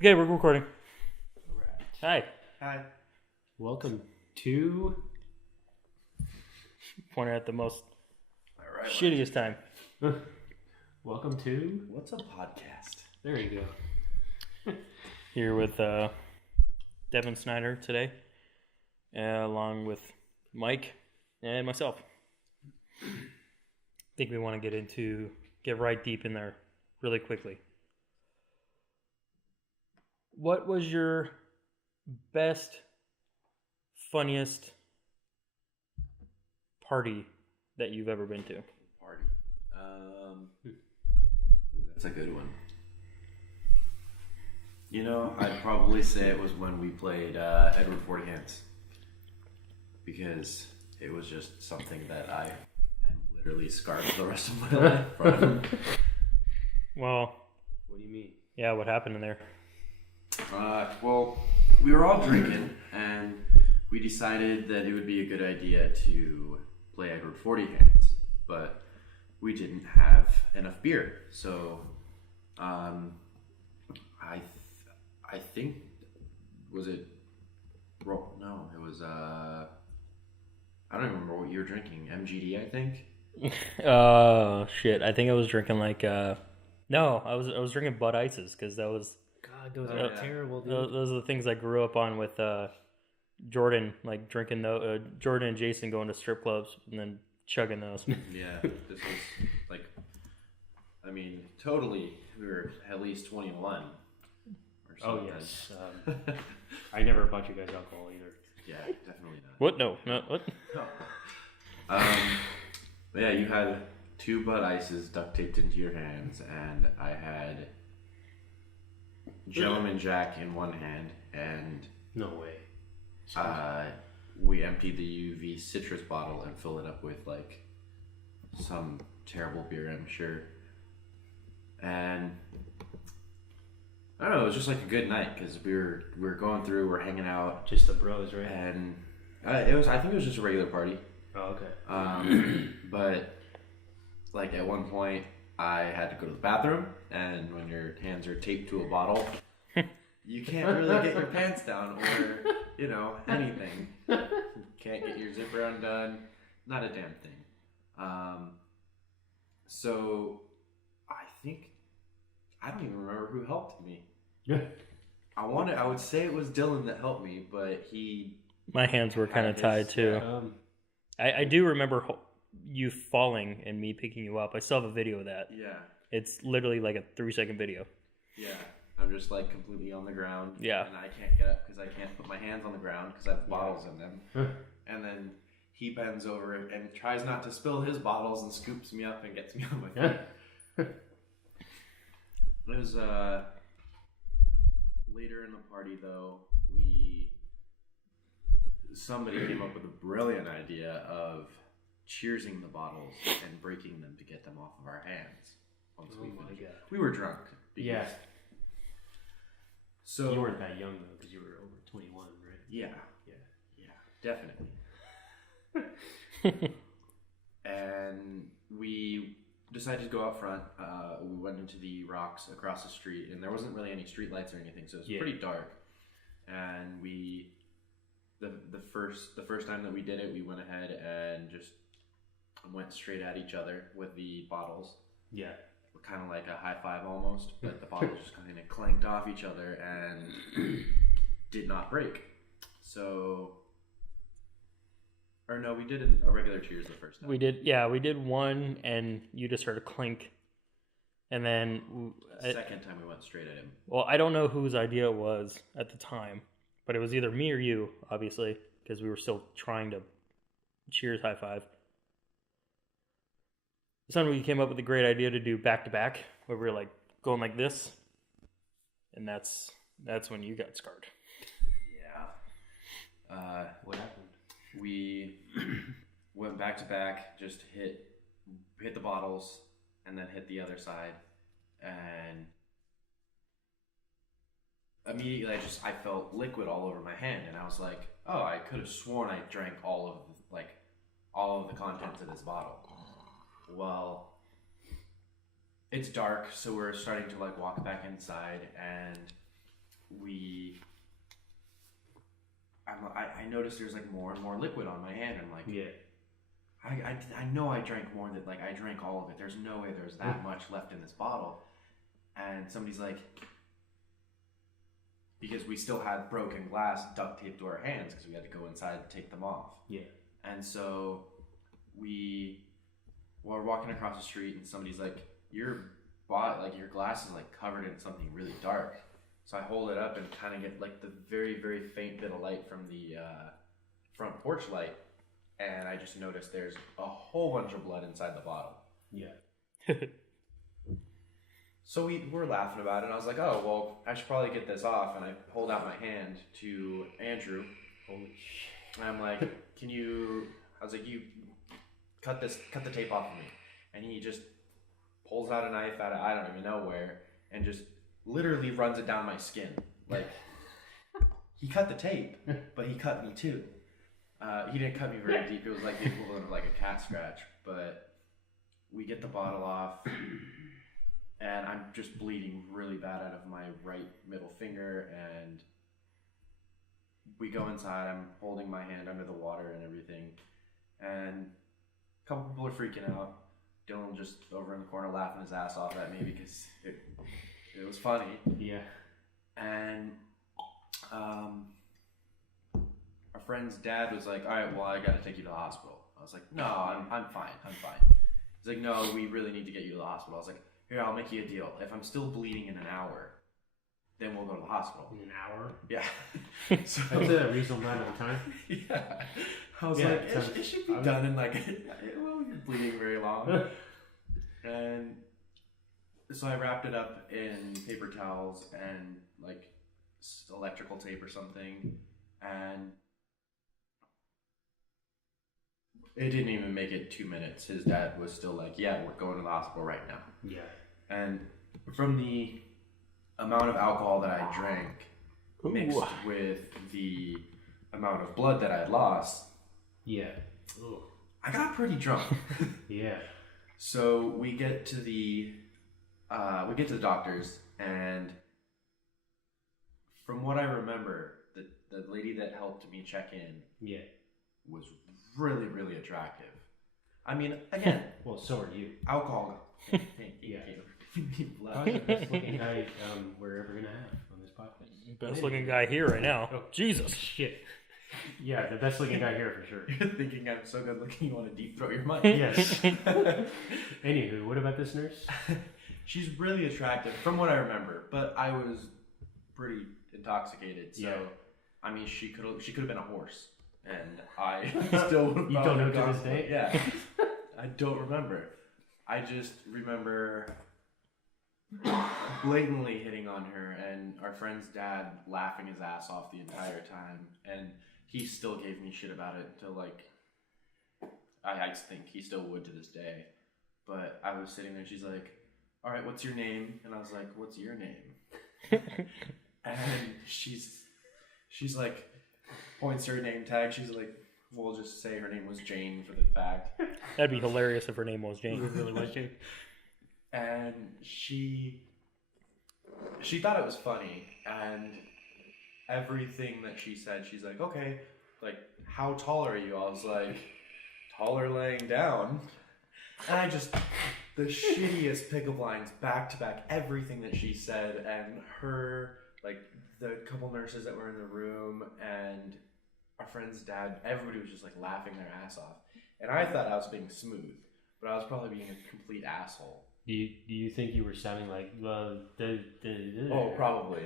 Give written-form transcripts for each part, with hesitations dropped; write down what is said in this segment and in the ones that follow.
Okay, we're recording. All right. Hi. Hi. Welcome to. Pointing at the most All right. shittiest time. Welcome to. What's a podcast? There you go. Here with Devon Snyder today, along with Mike and myself. I think we want to get right deep in there really quickly. What was your best, funniest party that you've ever been to? Party. That's a good one. You know, I'd probably say it was when we played Edward 40 Hands. Because it was just something that I am literally scarred for the rest of my life from. Well, What do you mean? yeah, what happened in there? Well, we were all drinking, and we decided that it would be a good idea to play Edward 40 Hands, but we didn't have enough beer. So, I think, was it? No, it was. I don't even remember what you were drinking. MGD, I think. Oh shit! I think I was drinking no, I was drinking Bud Ices because that was God, those Oh, are yeah. terrible, dude. those are the things I grew up on with Jordan, like drinking Jordan and Jason going to strip clubs and then chugging those. Yeah, this was like, I mean, totally. We were at least 21. Or Oh something. yes. I never bought you guys alcohol either. Yeah, definitely not. What? No, what? But yeah, you had 2 Bud Ices duct taped into your hands, and I had Gentleman Jack in one hand, and No way. we emptied the UV citrus bottle and filled it up with like some terrible beer, I'm sure. And I don't know, it was just like a good night because we were going through, we're hanging out, Just the bros, right? and I think it was just a regular party. Oh, okay. But like at one point I had to go to the bathroom, and when your hands are taped to a bottle, you can't really get your pants down or anything. Can't get your zipper undone, not a damn thing. So I don't even remember who helped me. I would say it was Dylan that helped me, but My hands were kind of tied too. I do remember you falling and me picking you up. I still have a video of that. yeah. It's literally like a 3-second video. Yeah, I'm just like completely on the ground. Yeah. And I can't get up because I can't put my hands on the ground because I have bottles in them. And then he bends over and tries not to spill his bottles and scoops me up and gets me on my feet. It was later in the party though, somebody came up with a brilliant idea of cheersing the bottles and breaking them to get them off of our hands. Once Oh we my finished. God. We were drunk. Yeah. So You weren't that young though, because you were over 21, right? Yeah. Yeah. Definitely. And we decided to go out front. We went into the rocks across the street, and there wasn't really any street lights or anything, so it was pretty dark. And the first time that we did it, we went ahead and just went straight at each other with the bottles. Yeah. Kind of like a high five almost, but the bottles just kind of clanked off each other and did not break. So, or no, we did a regular cheers the first time. We did one, and you just heard a clink, and then Second time we went straight at him. well, I don't know whose idea it was at the time, but it was either me or you, obviously, because we were still trying to cheers high five. Suddenly we came up with a great idea to do back to back, where we were like going like this, and that's when you got scarred. Yeah. What happened? We went back to back, just hit the bottles, and then hit the other side, and immediately I felt liquid all over my hand, and I was like, oh, I could have sworn I drank all of the contents of this bottle. Well, it's dark, so we're starting to like walk back inside, and noticed there's like more and more liquid on my hand. I'm like, Yeah. I know I drank more than, like, I drank all of it. There's no way there's that much left in this bottle. And somebody's like, because we still had broken glass duct taped to our hands because we had to go inside and take them off. Yeah. And so we were walking across the street and somebody's like, your glass is like covered in something really dark. So I hold it up and kind of get like the very, very faint bit of light from the front porch light. And I just noticed there's a whole bunch of blood inside the bottle. Yeah. So we were laughing about it, and I was like, oh, well, I should probably get this off. And I pulled out my hand to Andrew. Holy shit. And I'm like, I was like, you cut the tape off of me. And he just pulls out a knife out of I don't even know where, and just literally runs it down my skin. Like, he cut the tape, but he cut me too. He didn't cut me very deep. It was like the equivalent of like a cat scratch. But we get the bottle off, and I'm just bleeding really bad out of my right middle finger. And we go inside. I'm holding my hand under the water and everything. And a couple people are freaking out. Dylan just over in the corner laughing his ass off at me because it was funny. Yeah. And our friend's dad was like, all right, well, I got to take you to the hospital. I was like, no, I'm fine. He's like, no, we really need to get you to the hospital. I was like, here, I'll make you a deal. If I'm still bleeding in an hour, then we'll go to the hospital. In an hour? Yeah. So that's a reasonable amount of time. Yeah. I was like, it should be done in like, well, you're bleeding very long. And so I wrapped it up in paper towels and like electrical tape or something. And it didn't even make it 2 minutes. His dad was still like, yeah, we're going to the hospital right now. Yeah. And from the amount of alcohol that I drank mixed with the amount of blood that I had lost, yeah, ooh, I got pretty drunk. Yeah. So we get to the doctors, and from what I remember, the lady that helped me check in, yeah, was really, really attractive. I mean, again, well, so are you. Alcohol. Yeah. Probably the best looking guy we're ever gonna have on this podcast. Best looking guy here right now. Oh, Jesus. Shit. Yeah, the best looking guy here for sure. You're thinking I'm so good looking you want to deep throat your mic. Yes. Anywho, what about this nurse? She's really attractive from what I remember, but I was pretty intoxicated. So, yeah. I mean, she could have been a horse, and I still would have. You don't know to this day? Yeah. I don't remember. I just remember blatantly hitting on her, and our friend's dad laughing his ass off the entire time, and he still gave me shit about it until like I think he still would to this day. But I was sitting there, she's like, all right, what's your name? And I was like, what's your name? And she's like, points her name tag. She's like, we'll just say her name was Jane for the fact. That'd be hilarious if her name was Jane. Really was Jane. And she thought it was funny, and everything that she said, she's like, okay, like, how tall are you? I was like, taller laying down. And I just, the shittiest pickup lines back to back, everything that she said, and her, like, the couple nurses that were in the room, and our friend's dad, everybody was just like laughing their ass off. And I thought I was being smooth, but I was probably being a complete asshole. Do you think you were sounding like Oh, probably.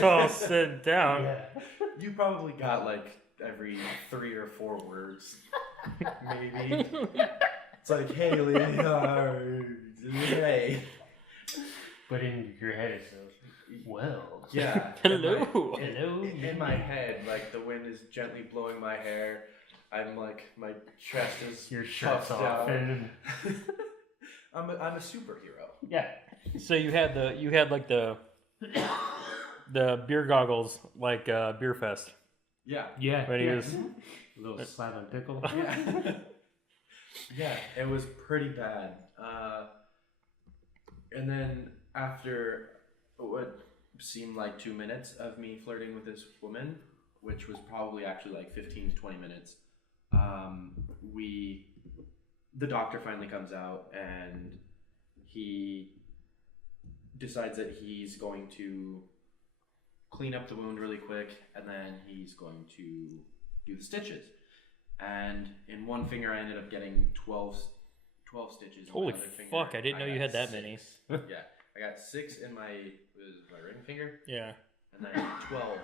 All sit down. Yeah. You probably got like every 3 or 4 words, maybe. It's like, hey, hey. But in your head it's well. Yeah. Hello. In my head, like the wind is gently blowing my hair. I'm like, my chest is your shirt's puffed off. down. I'm a superhero. Yeah. So you had like the beer goggles, like Beer Fest. Yeah. Yeah. When he was a little slap on pickle. Yeah. Yeah, it was pretty bad. And then after seemed like 2 minutes of me flirting with this woman, which was probably actually like 15 to 20 minutes. The doctor finally comes out and he decides that he's going to clean up the wound really quick and then he's going to do the stitches. And in one finger, I ended up getting 12 stitches. Holy in my other finger. fuck! I didn't know you had that 6. many. Yeah, I got 6 in my ring finger, Yeah. and then 12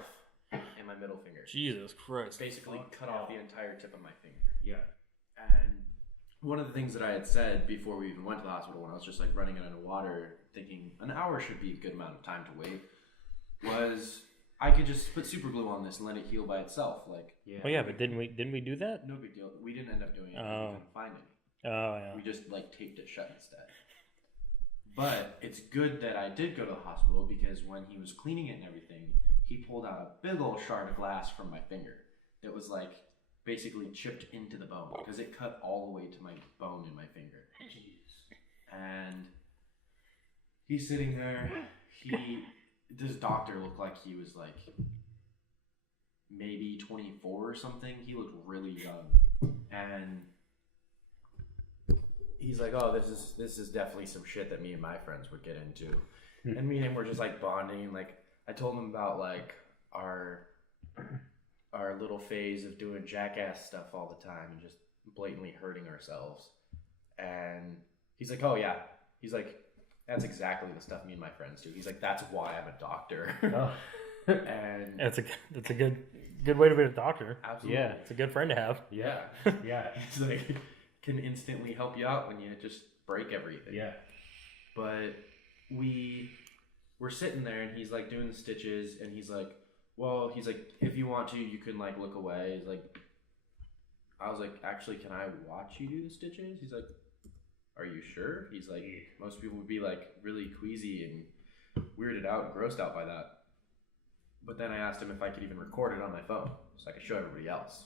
in my middle finger. Jesus Christ. Basically, cut off the entire tip of my finger. Yeah. And one of the things that I had said before we even went to the hospital, when I was just like running it underwater, thinking an hour should be a good amount of time to wait, was I could just put super glue on this and let it heal by itself. Like, Oh yeah, but didn't we do that? no big deal. We didn't end up doing it. Oh. We couldn't find any. Oh yeah. We just like taped it shut instead. But it's good that I did go to the hospital because when he was cleaning it and everything, he pulled out a big old shard of glass from my finger that was like basically chipped into the bone because it cut all the way to my bone in my finger. Jeez. And he's sitting there. This doctor looked like he was like maybe 24 or something. He looked really young. And he's like, "Oh, this is definitely some shit that me and my friends would get into." And me and him were just like bonding. Like I told him about like our little phase of doing jackass stuff all the time and just blatantly hurting ourselves. And he's like, "Oh yeah." He's like, "That's exactly the stuff me and my friends do." He's like, "That's why I'm a doctor." Oh. And That's a good way to be a doctor. Absolutely. Yeah, it's a good friend to have. Yeah. Yeah. It's like can instantly help you out when you just break everything. Yeah. But we were sitting there and he's like doing the stitches and he's like, "If you want to, you can like look away." He's like, I was like, "Actually, can I watch you do the stitches?" He's like, "Are you sure?" He's like, "Most people would be like really queasy and weirded out and grossed out by that." But then I asked him if I could even record it on my phone so I could show everybody else.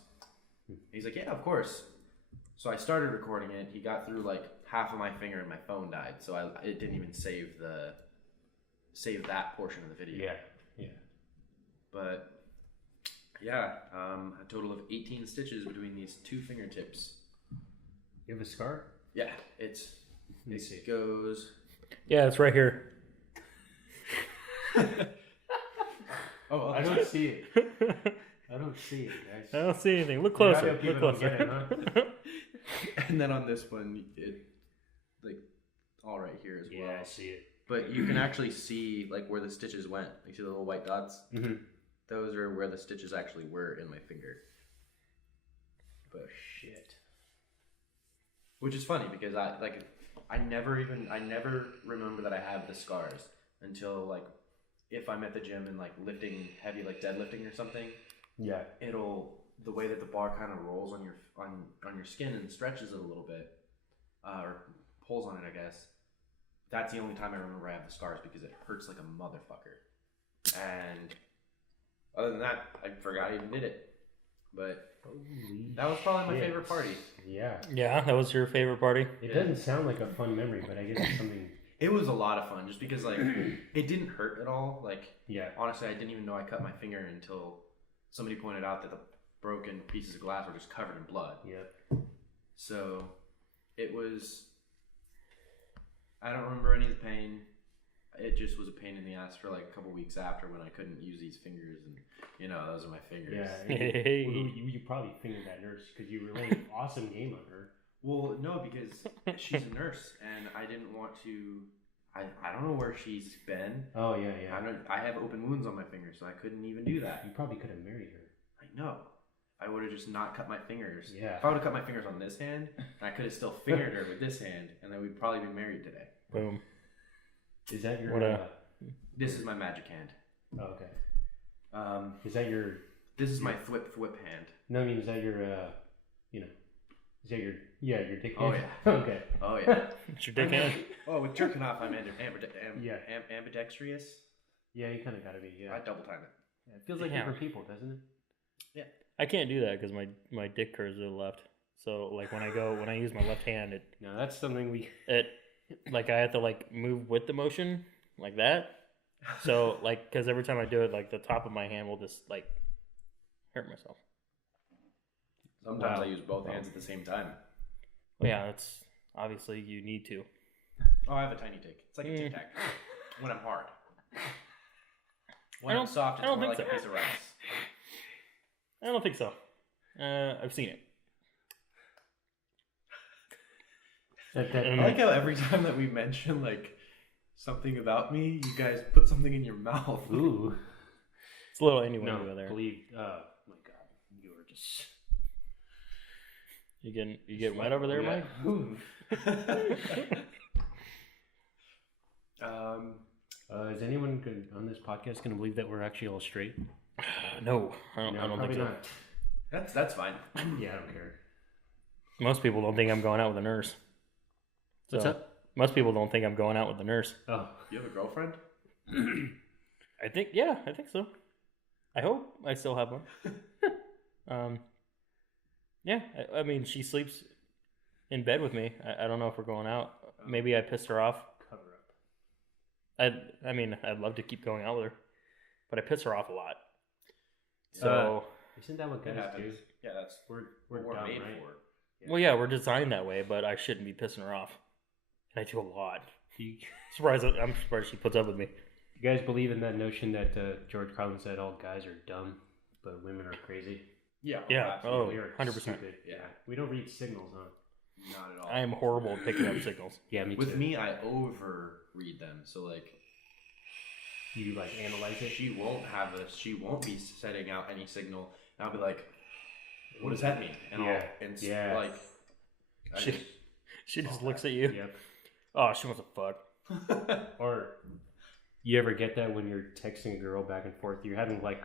He's like, "Yeah, of course." So I started recording it. He got through like half of my finger and my phone died. So it didn't even save that portion of the video. Yeah. Yeah. But yeah, a total of 18 stitches between these 2 fingertips. You have a scar? Yeah, Let me see. it goes. Yeah, it's right here. Oh, I don't see it. I don't see it, guys. I don't see anything. Look You closer. gotta Look give it a closer. get it, huh? And then on this one, it like all right here as well. Yeah, I see it. But you can actually see like where the stitches went. You see the little white dots? Mm-hmm. Those are where the stitches actually were in my finger. But Shit. which is funny because I never remember that I have the scars until like if I'm at the gym and like lifting heavy like deadlifting or something. Yeah. The way that the bar kind of rolls on your skin and stretches it a little bit, or pulls on it, I guess. That's the only time I remember I have the scars because it hurts like a motherfucker. And other than that, I forgot I even did it. But Holy that was probably my shit. favorite party. Yeah. Yeah, that was your favorite party. It doesn't sound like a fun memory, but I guess it's something. It was a lot of fun just because like it didn't hurt at all. Like Yeah. honestly, I didn't even know I cut my finger until somebody pointed out that the broken pieces of glass were just covered in blood. Yep. So it was, I don't remember any of the pain. It just was a pain in the ass for like a couple weeks after when I couldn't use these fingers, and you know, those are my fingers. Yeah. Hey. You probably fingered that nurse because you relayed an awesome game on her. Well, no, because she's a nurse and I didn't want to, I don't know where she's been. Oh, yeah, yeah. I have open wounds on my fingers, so I couldn't even do that. You probably could have married her. I know. I would have just not cut my fingers. Yeah. If I would have cut my fingers on this hand, I could have still fingered her with this hand, and then we'd probably be married today. Boom. Is that your... What a- This is my magic hand. Oh, okay. Is that your... This is my thwip hand. No, I mean, is that your, is that your... Yeah, your dick Oh, hand? yeah. Okay. Oh, yeah. It's your dick hand. Oh, with jerking off, I'm Yeah. ambidextrous. Yeah, you kind of got to be, yeah. I double time it. Yeah, it feels like Yeah. different people, doesn't it? I can't do that because my dick curves to the left. So like when I use my left hand, No, that's something we... it like I have to like move with the motion like that, So, like, because every time I do it, like, the top of my hand will just, like, hurt myself. Sometimes I use both hands at the same time. Well, yeah, that's obviously you need to. Oh, I have a tiny tick. It's like a tic tac. When I'm hard. When I I'm soft, I it's don't more like think a so. piece of rice. I don't think so. I've seen it. I like how every time that we mention like something about me, you guys put something in your mouth. Ooh. It's a little innuendo there. Believe. Oh my God, you were just. You getting wet over there, Mike? Is anyone on this podcast going to believe that we're actually all straight? No, I don't think so. Not. That's fine. Yeah, I don't care. Most people don't think I'm going out with a nurse. What's up? Most people don't think I'm going out with a nurse. Oh, You have a girlfriend? I think so. I hope I still have one. Yeah, I mean, she sleeps in bed with me. I don't know if we're going out. Maybe I pissed her off. cover up. I mean, I'd love to keep going out with her, but I piss her off a lot. So, Isn't that what guys do? Yeah, that's We're what dumb, we're made right? for. Yeah. well, yeah, we're designed that way, but I shouldn't be pissing her off. And I do a lot. I'm surprised she puts up with me. You guys believe in that notion that George Carlin said all guys are dumb, but women are crazy? Yeah. Yeah. Absolutely. Oh, We are 100%. stupid. Yeah. We don't read signals, huh? Not at all. I am horrible at picking up signals. Yeah, me With too. me, I over read them. So like, You like analyze it? she won't be setting out any signal. And I'll be like, what does that mean? And Yeah. like, I She- just- She just looks at you. Yep. Oh, she wants to fuck. Or you ever get that when you're texting a girl back and forth? You're having like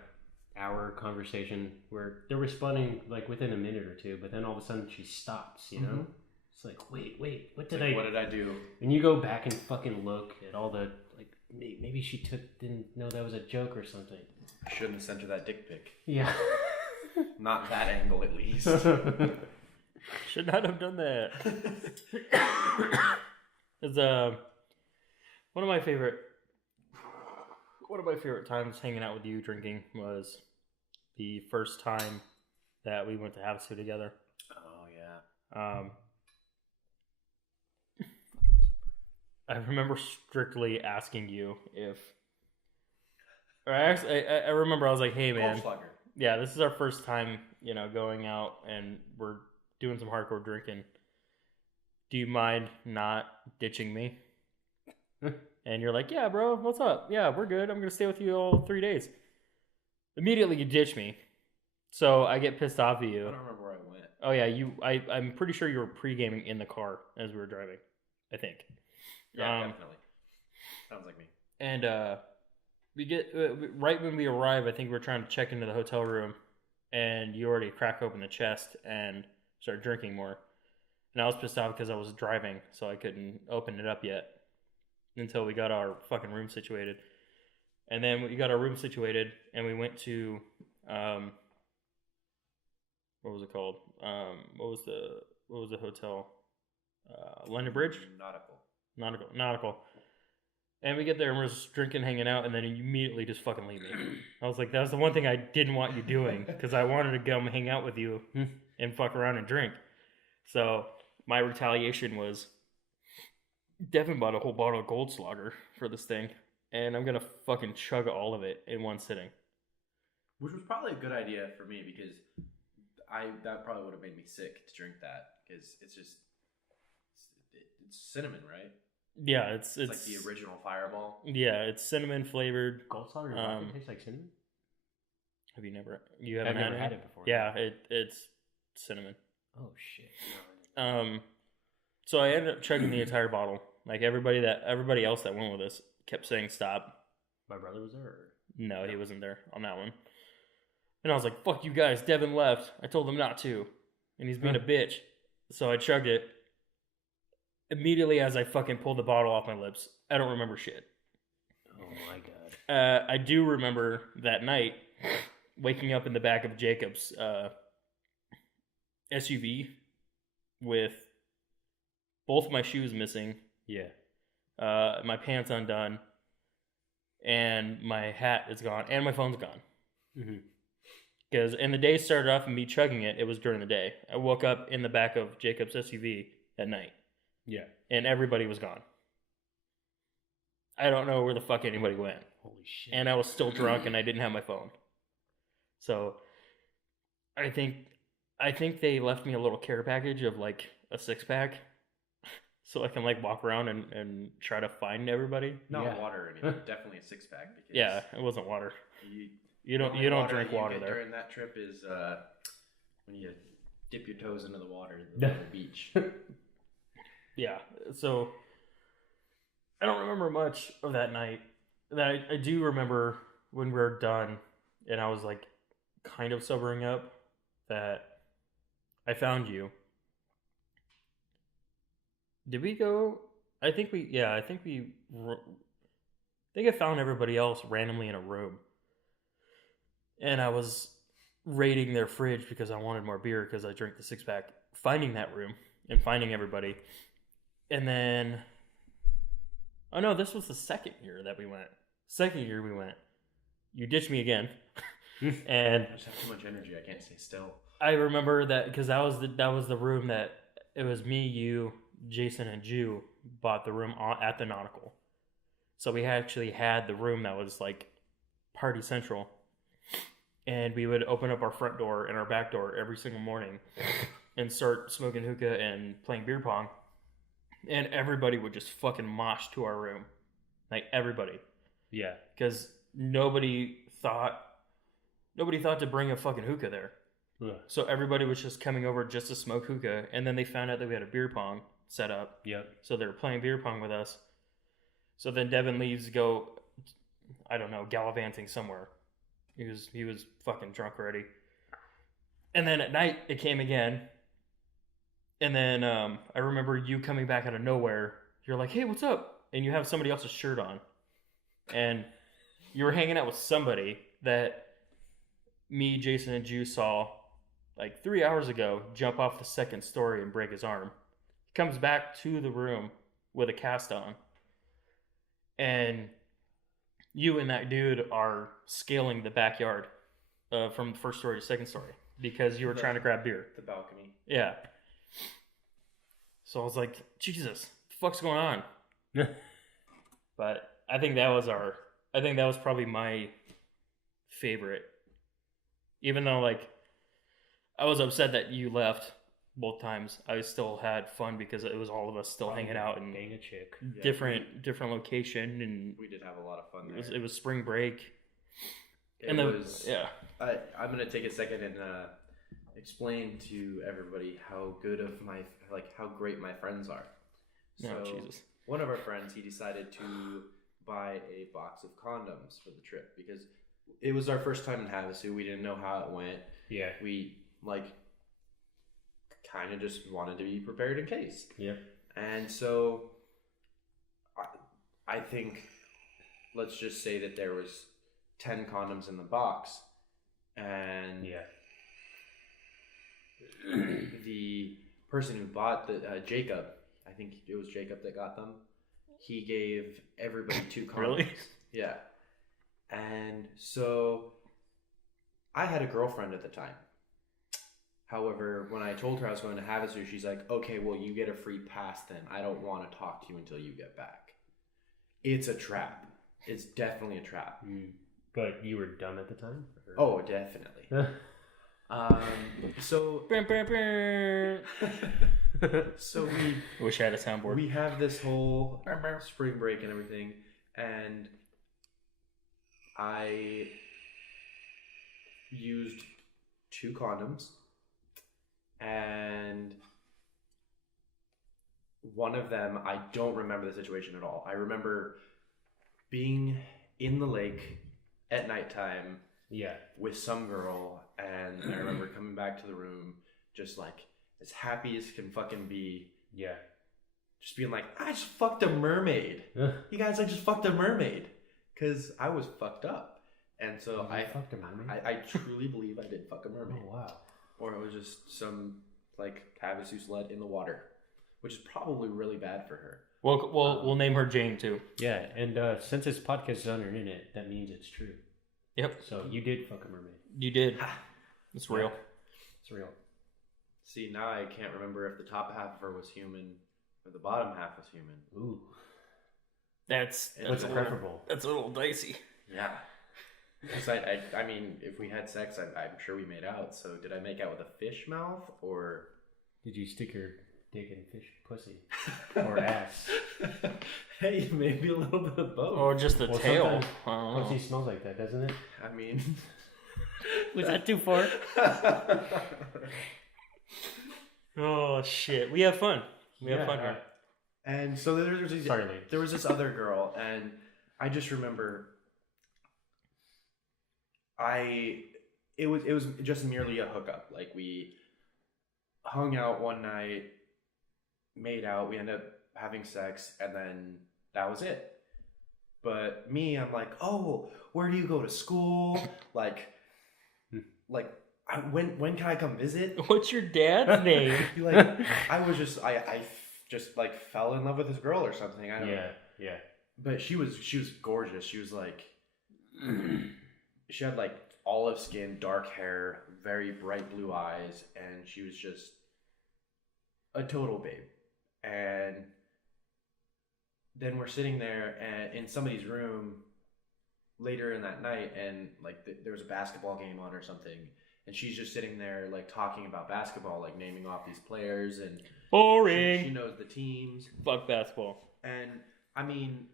hour conversation where they're responding like within a minute or two, but then all of a sudden she stops. You know, Mhm. it's like wait, what It's did like, I? what did I do? And you go back and fucking look at all the like. Maybe she didn't know that was a joke or something. I shouldn't have sent her that dick pic. Yeah. Not that angle, at least. Should not have done that. It's one of my favorite times hanging out with you drinking was the first time that we went to Havasu together. Oh yeah. I remember strictly asking you if, or I remember I was like, "Hey man, Goldschlager. yeah, this is our first time, going out and we're doing some hardcore drinking. Do you mind not ditching me?" And you're like, "Yeah, bro, what's up? Yeah, we're good. I'm gonna stay with you all 3 days." Immediately you ditch me, so I get pissed off at I you. don't remember where I went. Oh yeah, I'm pretty sure you were pre-gaming in the car as we were driving. I think. Yeah, definitely. Sounds like me. And we get right when we arrive. I think we're trying to check into the hotel room, and you already crack open the chest and start drinking more. And I was pissed off because I was driving, so I couldn't open it up yet until we got our fucking room situated. And then we got our room situated, and we went to what was it called? What was the hotel? London Bridge. Nautical. And we get there and we're just drinking, hanging out, and then you immediately just fucking leave me. I was like, that was the one thing I didn't want you doing, because I wanted to come hang out with you and fuck around and drink. So my retaliation was, Devon bought a whole bottle of Goldschlager for this thing, and I'm gonna fucking chug all of it in one sitting. Which was probably a good idea for me because that probably would have made me sick to drink that because it's cinnamon, right? Yeah, it's like the original Fireball. Yeah, it's cinnamon flavored. Goldschlager vodka tastes like cinnamon? Have you haven't never had it before. Yeah, it's cinnamon. Oh shit. No, So I ended up chugging the entire bottle. Like everybody else that went with us kept saying stop. my brother was there? Or? No, he wasn't there on that one. And I was like, fuck you guys, Devon left. I told him not to. And he's being a bitch. So I chugged it. Immediately as I fucking pulled the bottle off my lips, I don't remember shit. Oh my god. I do remember that night waking up in the back of Jacob's SUV with both my shoes missing. Yeah. My pants undone. and my hat is gone, and my phone's gone. Mm-hmm. Because and the day started off with me chugging it. It was during the day. I woke up in the back of Jacob's SUV at night. Yeah. And everybody was gone. I don't know where the fuck anybody went. Holy shit. And I was still drunk and I didn't have my phone. So I think they left me a little care package of like a 6-pack so I can like walk around and try to find everybody. Not water or anything. Definitely a 6-pack. Because Yeah, it wasn't water. You don't drink water there. During that trip is when you dip your toes into the water at the beach. Yeah, so I don't remember much of that night. I do remember when we were done and I was like kind of sobering up that I found you. Did we go? I think I found everybody else randomly in a room. And I was raiding their fridge because I wanted more beer because I drank the 6-pack, finding that room and finding everybody. And then, oh no, this was the second year that we went. Second year we went. You ditched me again. And I just have too much energy. I can't stay still. I remember that because that was the room that it was me, you, Jason, and Jew bought the room at the Nautical. So we actually had the room that was like party central. And we would open up our front door and our back door every single morning and start smoking hookah and playing beer pong. And everybody would just fucking mosh to our room. Like, everybody. Yeah. Because nobody thought to bring a fucking hookah there. Yeah. So everybody was just coming over just to smoke hookah. And then they found out that we had a beer pong set up. Yep. So they were playing beer pong with us. So then Devon leaves to go, I don't know, gallivanting somewhere. He was fucking drunk already. And then at night, it came again. And then I remember you coming back out of nowhere. You're like, hey, what's up? And you have somebody else's shirt on. And you were hanging out with somebody that me, Jason, and Jew saw like 3 hours ago jump off the second story and break his arm. He comes back to the room with a cast on. And you and that dude are scaling the backyard from the first story to second story because you were trying to grab beer. The balcony. Yeah. So I was like, Jesus, what the fuck's going on? But I think that was probably my favorite. Even though like I was upset that you left both times, I still had fun because it was all of us still hanging out and being a chick. different location, and We did have a lot of fun there. it was spring break. I'm gonna take a second and explain to everybody how great my friends are. So Jesus. One of our friends, he decided to buy a box of condoms for the trip because it was our first time in Havasu. We didn't know how it went. Yeah. We kind of just wanted to be prepared in case. Yeah. And so I think, let's just say that there was 10 condoms in the box, and the person who bought Jacob, I think it was Jacob that got them, he gave everybody 2 condoms. Really? Yeah. And so I had a girlfriend at the time. However, when I told her I was going to Havasu, she's like, okay, well, you get a free pass then. I don't want to talk to you until you get back. It's a trap. It's definitely a trap. But you were dumb at the time? Or? Oh, definitely. So I wish I had a soundboard. We have this whole spring break and everything, and I used 2 condoms, and one of them, I don't remember the situation at all. I remember being in the lake at nighttime with some girl, and I remember coming back to the room just like as happy as can fucking be. Yeah. Just being like, I just fucked a mermaid. You guys, I just fucked a mermaid. Because I was fucked up. And so I fucked a mermaid? I truly believe I did fuck a mermaid. Oh, wow. Or it was just some like Havasu sled in the water, which is probably really bad for her. We'll name her Jane too. Yeah, and since this podcast is on the internet, that means it's true. Yep. So you did fuck a mermaid. You did. It's real. It's real. See, now I can't remember if the top half of her was human or the bottom half was human. Ooh. That's What's preferable? That's a little dicey. Yeah. Because I mean, if we had sex, I'm sure we made out. So did I make out with a fish mouth or... Did you stick your dick in fish pussy or ass? Hey, maybe a little bit of both. Or just the tail. Pussy smells like that, doesn't it? I mean... Was that too far? Oh, shit. We have fun. We have fun here. And so there was this other girl, and I just remember... It was just merely a hookup. Like, we hung out one night, made out, we ended up having sex, and then that was it. But me, I'm like, oh, where do you go to school? Like when can I come visit? What's your dad's name? Like, I just like fell in love with this girl or something. I don't know. Yeah. But she was gorgeous. She was like, she had like olive skin, dark hair, very bright blue eyes, and she was just a total babe. And then we're sitting there in somebody's room later in that night, and like there was a basketball game on or something, and she's just sitting there like talking about basketball, like naming off these players, and boring. She knows the teams. Fuck basketball. And I mean,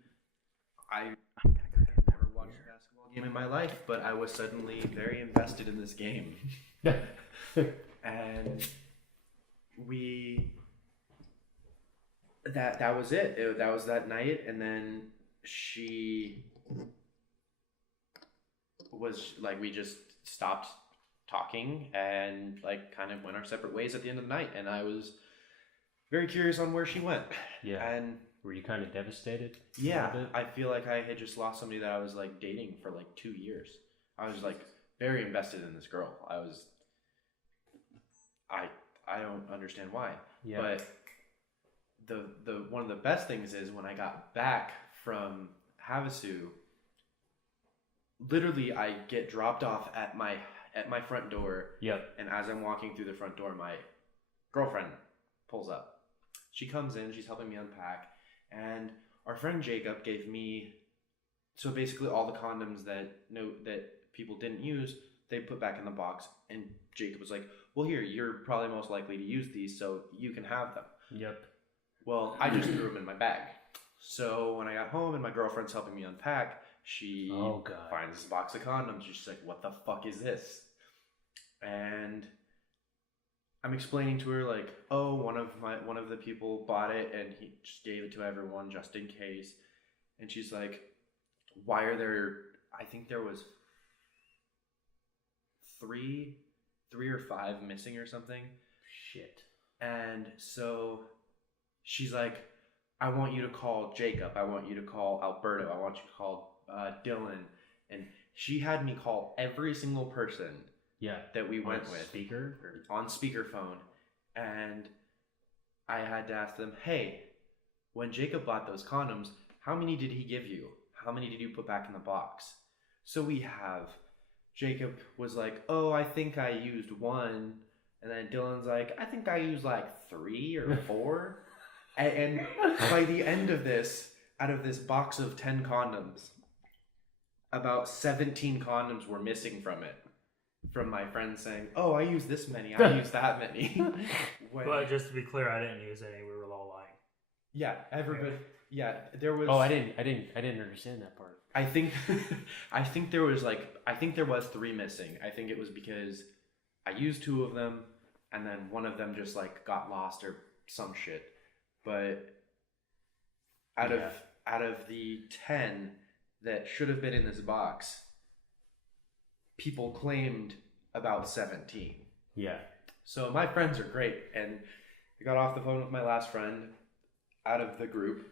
I've never watched a basketball game in my life, but I was suddenly very invested in this game. And that was it. That was that night, and then she was like, we just stopped talking and like kind of went our separate ways at the end of the night, and I was very curious on where she went. Yeah. And were you kind of devastated? Yeah, I feel like I had just lost somebody that I was like dating for like 2 years. I was like very invested in this girl. I don't understand why. Yeah. But the one of the best things is when I got back from Havasu, literally I get dropped off at my front door. Yep. And as I'm walking through the front door, my girlfriend pulls up. She comes in, she's helping me unpack, and our friend Jacob gave me, so basically all the condoms that people didn't use, they put back in the box, and Jacob was like, well, here, you're probably most likely to use these, so you can have them. Yep. Well, I just threw them in my bag. So when I got home and my girlfriend's helping me unpack, she finds this box of condoms. She's like, what the fuck is this? And I'm explaining to her like, oh, one of the people bought it and he just gave it to everyone just in case. And she's like, why are there, I think there was three or five missing or something. Shit. And so she's like, I want you to call Jacob. I want you to call Alberto. I want you to call Dylan. And she had me call every single person that we went with on speakerphone. And I had to ask them, hey, when Jacob bought those condoms, how many did he give you? How many did you put back in the box? So we have, Jacob was like, oh, I think I used one. And then Dylan's like, I think I used like 3 or 4. And by the end of this, out of this box of 10 condoms, about 17 condoms were missing from it. From my friends saying, oh, I used this many, I used that many. But just to be clear, I didn't use any. We were all lying. Yeah, everybody. Yeah, there was. Oh, I didn't understand that part. I think there was 3 missing. I think it was because I used 2 of them, and then one of them just like got lost or some shit. But out of the 10 that should have been in this box, people claimed about 17. Yeah. So my friends are great, and I got off the phone with my last friend out of the group,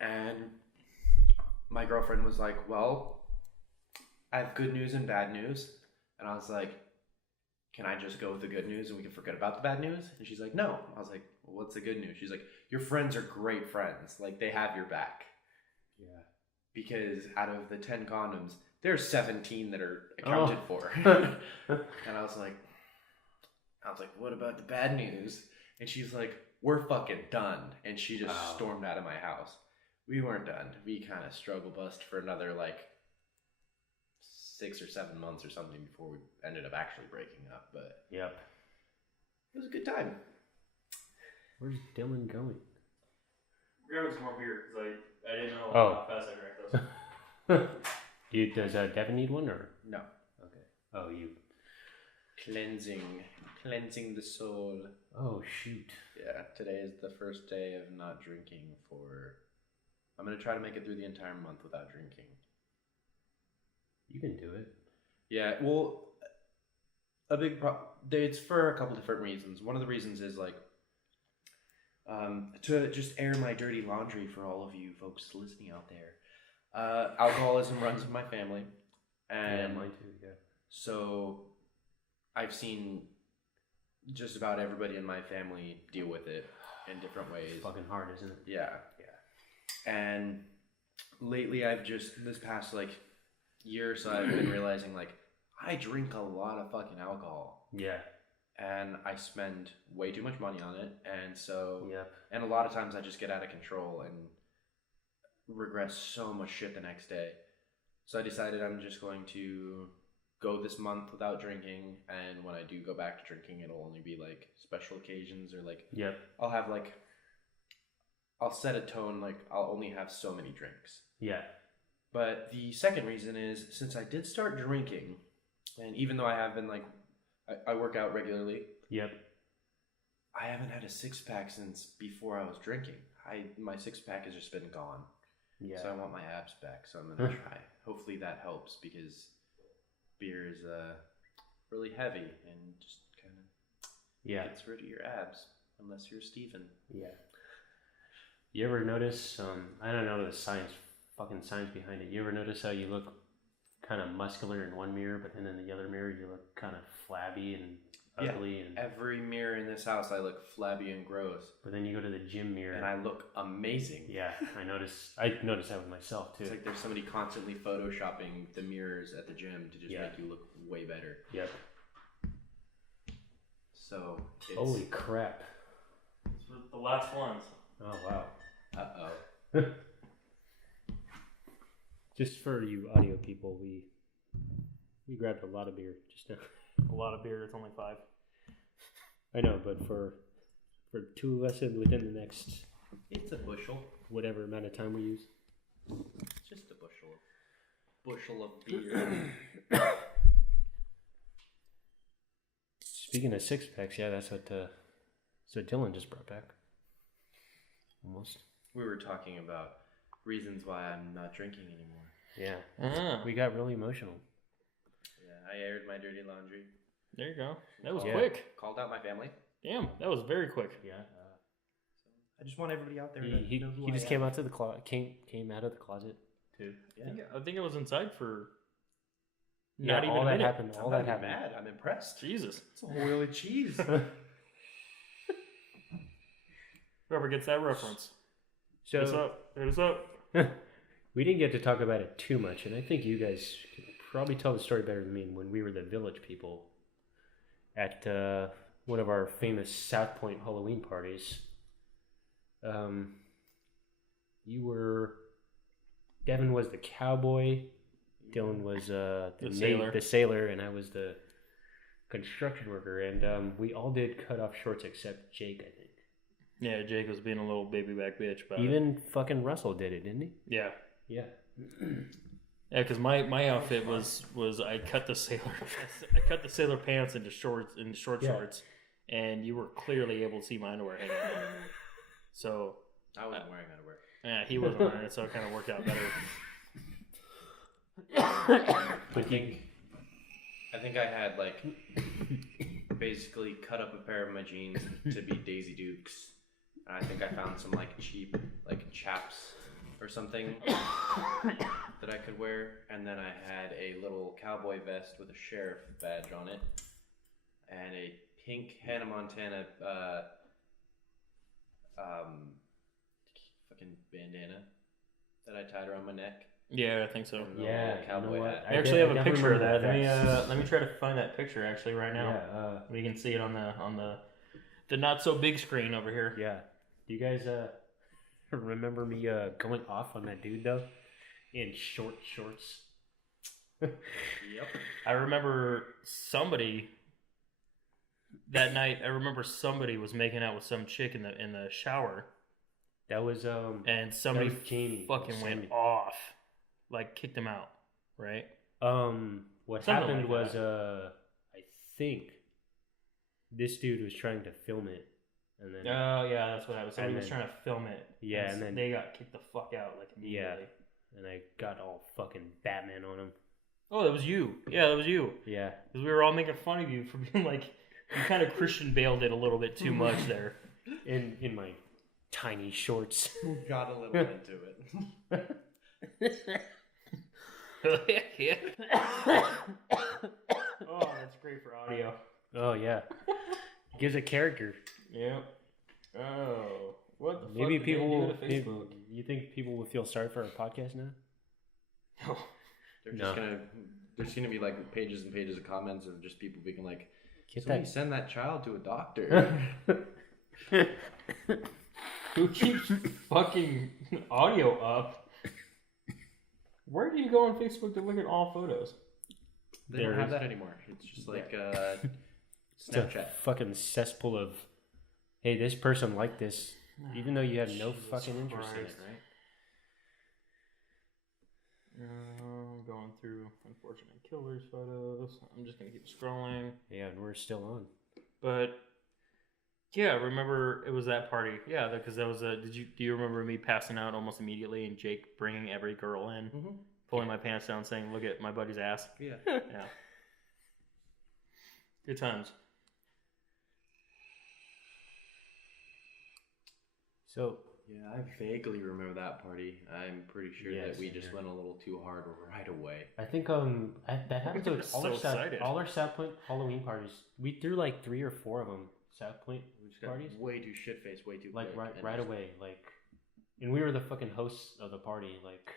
and my girlfriend was like, well, I have good news and bad news. And I was like, can I just go with the good news and we can forget about the bad news? And she's like, no. I was like, well, what's the good news? She's like, your friends are great friends. Like, they have your back. Yeah. Because out of the 10 condoms, there's 17 that are accounted for. And I was like, what about the bad news? And she's like, we're fucking done. And she just stormed out of my house. We weren't done. We kind of struggle bust for another like 6 or 7 months or something before we ended up actually breaking up. But yep, it was a good time. Where's Dylan going? We're grabbing some more beer because I didn't know how fast I drank those. Does Devon need one or no? Okay. Oh, you cleansing the soul. Oh shoot. Yeah, today is the first day of not drinking for. I'm gonna try to make it through the entire month without drinking. You can do it. Yeah, well, it's for a couple different reasons. One of the reasons is like to just air my dirty laundry for all of you folks listening out there. Alcoholism runs in my family, and mine too. Yeah. So I've seen just about everybody in my family deal with it in different ways. It's fucking hard, isn't it? Yeah. And lately, this past like year or so, I've been realizing like I drink a lot of fucking alcohol. Yeah. And I spend way too much money on it, and so yep. And a lot of times I just get out of control and regret so much shit the next day. So I decided I'm just going to go this month without drinking, and when I do go back to drinking, it'll only be like special occasions or like yep. I'll set a tone, like I'll only have so many drinks. Yeah. But the second reason is since I did start drinking, and even though I have been like I work out regularly. Yep. I haven't had a 6-pack since before I was drinking. My 6-pack has just been gone. Yeah. So I want my abs back. So I'm gonna try. Hopefully that helps because beer is really heavy and just kind of gets rid of your abs unless you're Steven. Yeah. You ever notice? I don't know the science behind it. You ever notice how you look kind of muscular in one mirror, but then in the other mirror you look kind of flabby and ugly? Yeah. And every mirror in this house I look flabby and gross. But then you go to the gym mirror and I look amazing. Yeah, I noticed that with myself too. It's like there's somebody constantly photoshopping the mirrors at the gym to just make you look way better. Yep. So holy crap. It's the last ones. Oh wow. Uh-oh. Just for you audio people, we grabbed a lot of beer just now. A lot of beer. It's only 5. I know, but for 2 of us within the next, it's a bushel, whatever amount of time we use. It's just a bushel of beer. Speaking of 6-packs, yeah, that's what Dylan just brought back. Almost. We were talking about reasons why I'm not drinking anymore. Yeah. We got really emotional. Yeah, I aired my dirty laundry. There you go. That was quick. Called out my family. Damn, that was very quick. Yeah. I just want everybody out there. He just came out to the came out of the closet too. Yeah. I think it was inside for not even all a that minute. happened. All that happened. Mad. I'm impressed. Jesus, it's a whole wheel of cheese. Whoever gets that reference, so hit us up. We didn't get to talk about it too much, and I think you guys could probably tell the story better than me. When we were the Village people at one of our famous South Point Halloween parties, Devon was the cowboy, Dylan was the sailor, and I was the construction worker, and we all did cut off shorts except Jake, I think. Yeah, Jake was being a little baby back bitch about Even fucking Russell did it, didn't he? Yeah. Yeah. Yeah, because my outfit was I cut the sailor pants into short shorts, and you were clearly able to see my underwear hanging out. So I wasn't wearing underwear. Yeah, he wasn't wearing it, so it kind of worked out better. I think I had like basically cut up a pair of my jeans to be Daisy Dukes. And I think I found some like cheap like chaps or something that I could wear, and then I had a little cowboy vest with a sheriff badge on it, and a pink Hannah Montana fucking bandana that I tied around my neck. Yeah, I think so. And the Yeah, little cowboy you know what? hat. I actually have a definitely picture of remember that. Let me try to find that picture actually right now. Yeah, We can see it on the not so big screen over here. yeah. Do you guys remember me going off on that dude though? In short shorts. Yep. I remember somebody that night. I remember somebody was making out with some chick in the shower, That was and somebody that was Jamie. fucking Sammy. went off, like kicked him out, right? What Something happened like was I think this dude was trying to film it, and then Oh yeah, that's what I was. Somebody And was then- trying to film it. Yeah, and then- they got kicked the fuck out like immediately. and I got all fucking Batman on him. Oh, that was you. Yeah, that was you. Yeah, Because we were all making fun of you for being like, you kind of Christian Bale'd it a little bit too much there. in my tiny shorts. Got a little into it. Yeah. Oh, that's great for audio. Oh yeah, gives a character. Yep. Oh, what the Maybe fuck did people they do will. to Facebook? You think people will feel sorry for our podcast now? No. They're No. just gonna. There's gonna be like pages and pages of comments of just people being like, Get "Somebody that. send that child to a doctor." Who keeps fucking audio up? Where do you go on Facebook to look at all photos? They don't There have is- that anymore. It's just like It's a Snapchat. fucking cesspool of, hey, this person liked this, even though you had no Jesus fucking interest in it, Christ. right? Going through unfortunate killers photos. I'm just gonna keep scrolling. Yeah, and we're still on. But yeah, remember it was that party. Yeah, because that was a. Do you remember me passing out almost immediately and Jake bringing every girl in, Mm-hmm. pulling my pants down, saying, "Look at my buddy's ass." Yeah. Yeah. Good times. So, Yeah, I vaguely remember that party. I'm pretty sure Yes, that we just yeah. went a little too hard right away. I think that happened were with so excited. all our South Point Halloween parties. We threw like 3 or 4 of them. South Point We just got parties, way too shit faced, way too like quick, and right just- away, like, and we were the fucking hosts of the party. Like,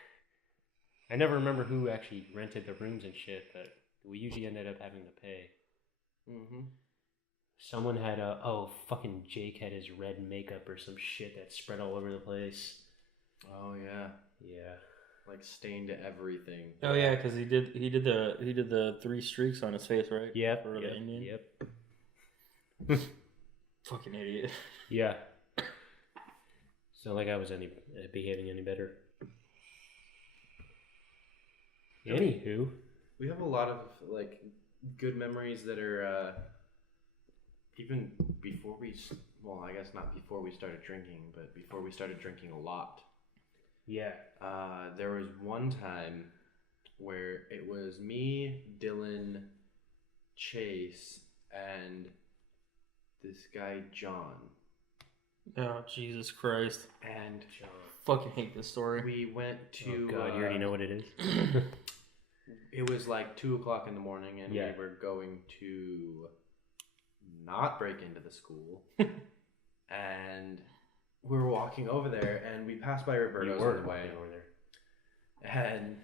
I never remember who actually rented the rooms and shit, but we usually ended up having to pay. Mm-hmm. Someone had fucking Jake had his red makeup or some shit that spread all over the place. Oh yeah, Yeah. like stained everything. Oh yeah, because he did the 3 streaks on his face, right? Yep. For the Indian. Yep. Fucking idiot. Yeah. It's not like I was behaving any better. Anywho. We have a lot of like good memories that are even before well, I guess not before we started drinking, but before we started drinking a lot. Yeah. There was one time where it was me, Dylan, Chase, and this guy John, Oh Jesus Christ! and Fucking hate this story. we went to. Oh god, you already know what it is. It was like 2:00 in the morning, and Yeah. we were going to not break into the school. And we were walking over there, and we passed by Roberto's on the way. over there. And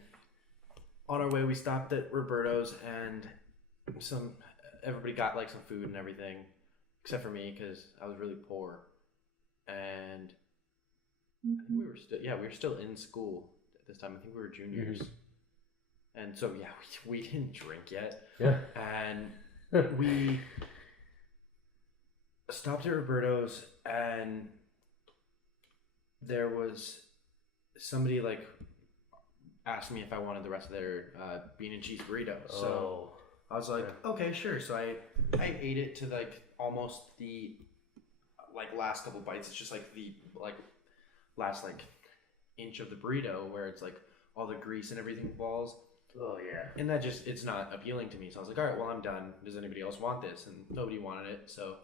on our way, we stopped at Roberto's, and everybody got like some food and everything, except for me because I was really poor. And I think we were still in school at this time. I think we were juniors. Mhm. And so yeah, we didn't drink yet. Yeah. And we stopped at Roberto's, and there was somebody like asked me if I wanted the rest of their bean and cheese burritos. So I was like, okay, sure. So I ate it to like almost the like last couple bites. It's just like the like last like inch of the burrito where it's like all the grease and everything falls. Oh yeah. And that just, it's not appealing to me. So I was like, all right, well, I'm done. Does anybody else want this? And nobody wanted it. So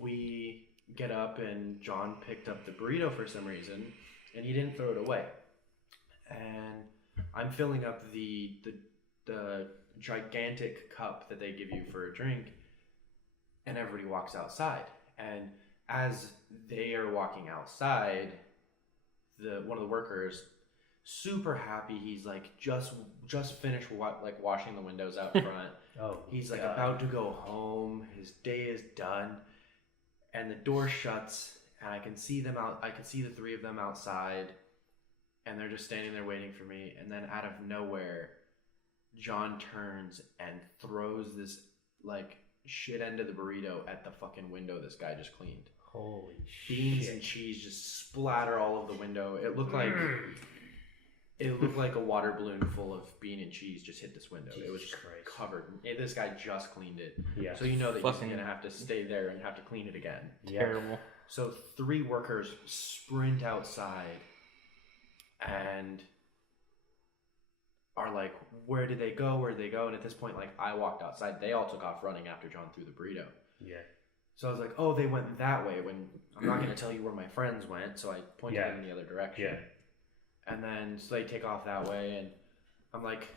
we get up, and John picked up the burrito for some reason, and he didn't throw it away. And I'm filling up the gigantic cup that they give you for a drink. and everybody walks outside. And as they are walking outside, one of the workers, super happy, he's like just finished washing the windows out front. He's like about to go home. His day is done, and the door shuts, and I can see them out. I can see the three of them outside, and they're just standing there waiting for me. And then out of nowhere, John turns and throws this like shit end of the burrito at the fucking window this guy just cleaned. Holy Beans shit. and cheese just splatter all over the window. It looked like a water balloon full of bean and cheese just hit this window. Jesus it was Christ. covered. This guy just cleaned it. Yeah. So you know that Fucking- he's going to have to stay there and have to clean it again. Terrible. So 3 workers sprint outside and are like, where did they go? Where did they go? And at this point, like, I walked outside. They all took off running after John threw the burrito. Yeah. So I was like, oh, they went that way. When I'm not going to tell you where my friends went, so I pointed them in the other direction. Yeah. And then so they take off that way, and I'm like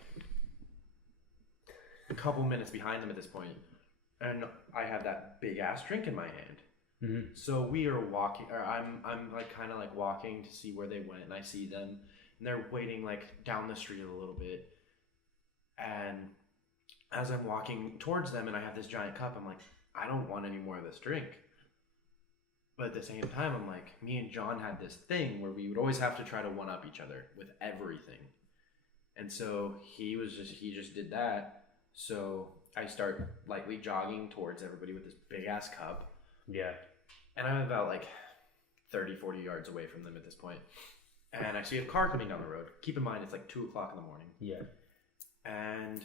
a couple minutes behind them at this point, and I have that big ass drink in my hand. Mm-hmm. So we are walking, or I'm like kind of like walking to see where they went, and I see them, and they're waiting like down the street a little bit. And as I'm walking towards them, and I have this giant cup, I'm like, I don't want any more of this drink. But at the same time, I'm like, me and John had this thing where we would always have to try to one up each other with everything. And so he just did that. So I start lightly jogging towards everybody with this big ass cup. Yeah. And I'm about like 30, 40 yards away from them at this point. And I see a car coming down the road. Keep in mind, it's like 2 o'clock in the morning. Yeah. And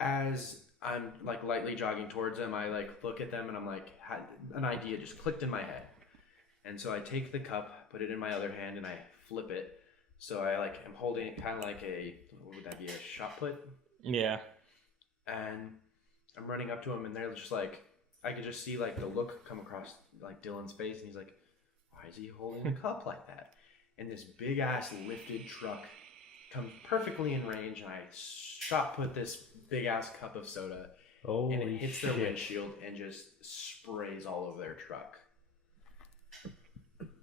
as I'm like lightly jogging towards them, I like look at them and I'm like, had an idea just clicked in my head. And so I take the cup, put it in my other hand, and I flip it. So I like am holding it kind of like what would that be, a shot put? Yeah. And I'm running up to them, and they're just like, I could just see like the look come across like Dylan's face, and he's like, why is he holding a cup like that? And this big ass lifted truck comes perfectly in range, and I shot put this big ass cup of soda, and it hits their windshield and just sprays all over their truck.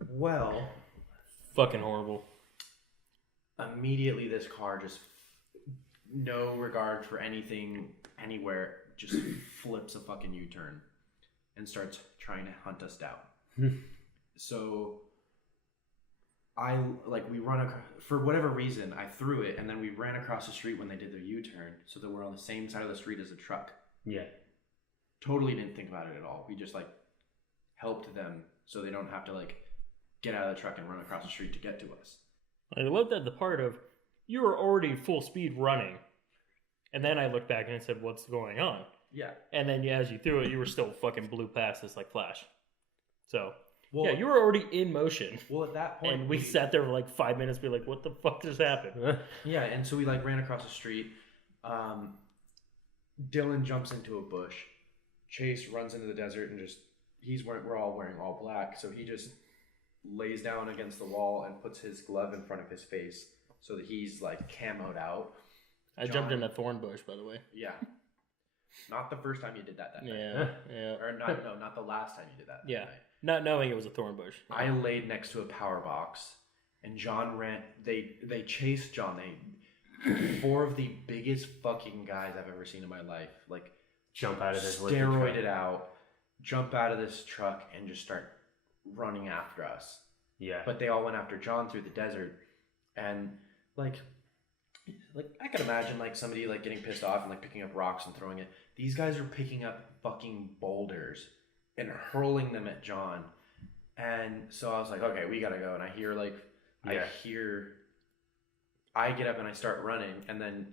Well, Fucking horrible. immediately this car just, no regard for anything anywhere, just flips a fucking U-turn and starts trying to hunt us down. So we run for whatever reason, I threw it, and then we ran across the street when they did their U-turn, so that we're on the same side of the street as the truck. Yeah. Totally didn't think about it at all. We just like helped them so they don't have to like get out of the truck and run across the street to get to us. I love that the part of you were already full speed running, and then I looked back and I said, "What's going on?" Yeah. And then as you threw it, you were still fucking blew past us like flash. So Well, yeah, you were already in motion. Well, at that point, And we sat there for like 5 minutes, be like, "What the fuck just happened?" Yeah, and so we like ran across the street. Dylan jumps into a bush. Chase runs into the desert and just we're all wearing all black, so he just lays down against the wall and puts his glove in front of his face so that he's like camoed out. I jumped in a thorn bush, by the way. Yeah. Not the first time you did that night. Yeah. Or not the last time you did that Yeah. night. Not knowing it was a thorn bush. I laid next to a power box, and John ran. They chased John. 4 of the biggest fucking guys I've ever seen in my life, like, Jump out of this steroided out, jump out of this truck, and just start running after us. Yeah. But they all went after John through the desert, and like I could imagine like somebody like getting pissed off and like picking up rocks and throwing it. These guys are picking up fucking boulders and hurling them at John. And so I was like, okay, we gotta go. And I hear I get up and I start running, and then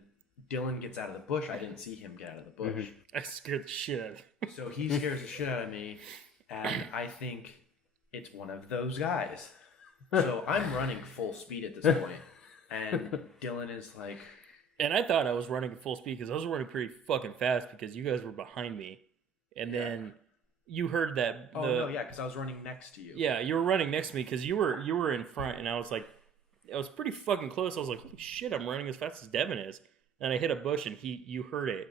Dylan gets out of the bush. I didn't see him get out of the bush. Mm-hmm. I scared the shit out of him. So he scares the shit out of me, and I think it's one of those guys. So I'm running full speed at this point, and Dylan is like... And I thought I was running at full speed because I was running pretty fucking fast because you guys were behind me. And then you heard that... because I was running next to you. Yeah, you were running next to me because you were in front, and I was like... I was pretty fucking close. I was like, holy shit, I'm running as fast as Devon is. And I hit a bush, and you heard it.